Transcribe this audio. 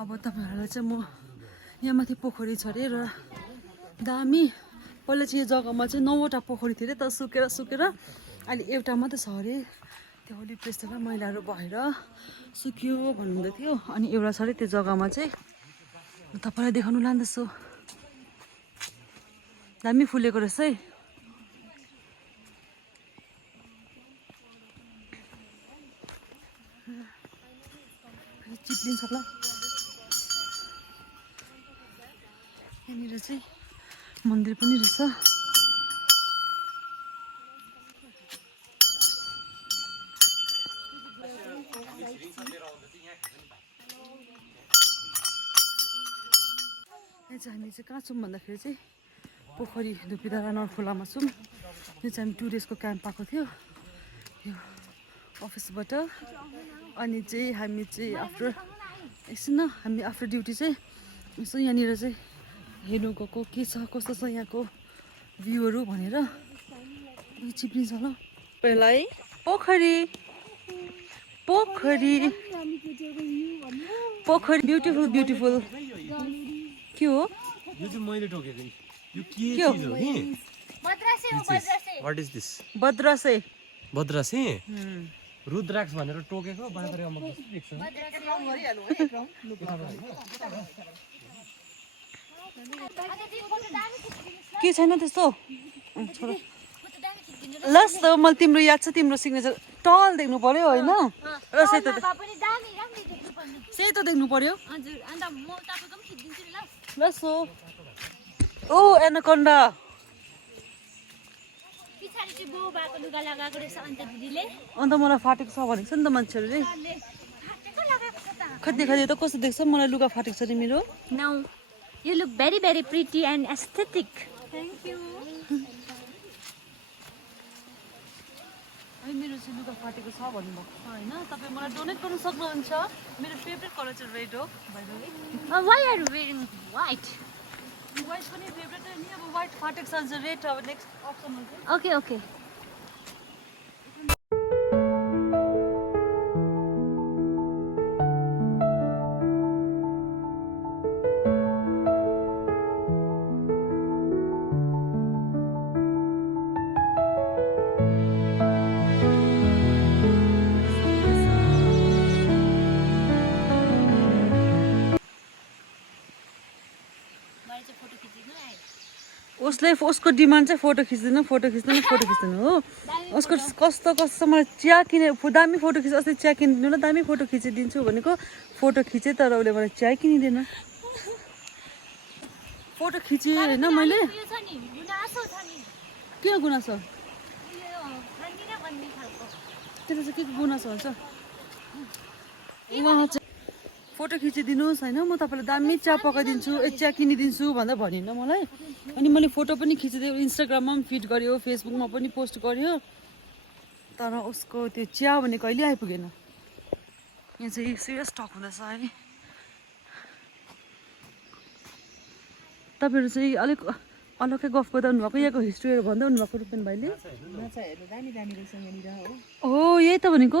अब तपाईँहरूलाई चाहिँ म यहाँ माथि पोखरी छ अरे र दामी पहिला चाहिँ यो जग्गामा चाहिँ 9वटा पोखरी थियो अरे त सुकेर अहिले एउटा मात्रै छ अरे त्यो होली प्लेसतिर मैलाहरू भएर सुक्यो भन्नुहुँदै थियो अनि एउटा छ अरे त्यो जग्गामा चाहिँ तपाईँलाई देखाउनु लाँदैछु दामी फुलेको रहेछ है चिप्लिन्छ ल यहाँनिर चाहिँ मन्दिर पनि रहेछ यहाँ चाहिँ हामी चाहिँ कहाँ छौँ भन्दाखेरि चाहिँ पोखरी धुपीधारा नरखोलामा छौँ यो चाहिँ हामी 2 डेजको क्याम्प पाएको थियो यो अफिसबाट अनि चाहिँ हामी चाहिँ आफ्टर एकछिन न हामी आफ्टर ड्युटी चाहिँ यसो यहाँनिर चाहिँ हेर्नु गएको के छ कस्तो छ यहाँको भ्यूहरू भनेर चिप्लिन्छ ल पहिला है पोखरी पोखरी पोखरी ब्युटिफुल ब्युटिफुल के हो यो चाहिँ मैले टोकेको यो के के हो? चिज हो नि व्हाट इज दिस बद्रासे भद्रासे रुद्राक्ष भनेर टोकेको बाँदर अम्मा कस्तो देख्छ के छैन त्यस्तो छोडो लस त मैले तिम्रो याद छ तिम्रो सिग्नेचर टल देख्नु पर्यो होइन र सेतो देख्नु पर्यो लस हो ओ एनाकोन्डा अन्त मलाई फाटेको छ भनेको छ नि त मान्छेहरूले खै त कस्तो देख्छ मलाई लुगा फाटेको छ नि मेरो Now you look very pretty and aesthetic. Thank you. मेरो चाहिँ लुगा फाटेको छ भन्नुभएको छ होइन तपाईँ मलाई डोनेट गर्नु सक्नुहुन्छ मेरो फेभरेट कलर चाहिँ रेड हो by the way Why are you wearing white? White पनि फेभरेट हो नि अब वाइट फाटेको छ भने रेड अब नेक्स्ट अप्सन हुन्छ Okay. उसको डिमान्ड चाहिँ फोटो खिच्दिनु हो उसको कस्तो मलाई चिया किने दामी फोटो खिच अस्ति चिया किनिदिनु ल दामी फोटो खिचिदिन्छु भनेको फोटो खिचेँ तर उसले मलाई चिया किनिदिएन फोटो खिचेँ होइन मैले किन गुनासो त्यसले चाहिँ के गुनासो हुन्छ उहाँ चाहिँ फोटो खिचिदिनुहोस् होइन म तपाईँलाई दामी चिया पकाइदिन्छु चिया किनिदिन्छु भन्दा भनिन मलाई अनि मैले फोटो पनि खिचिदिएँ इन्स्टाग्राममा पनि फिड गर्यो फेसबुकमा पनि पोस्ट गर्यो तर उसको त्यो चिया भने कहिले आइपुगेन यहाँ चाहिँ सिरियस टक हुँदैछ है तपाईँहरू चाहिँ अलिक अलग्गै गफ गर्दा हुनुभएको यहाँको हिस्ट्रीहरू भन्दै हुनुभएको रुपेन भाइले हो यही त भनेको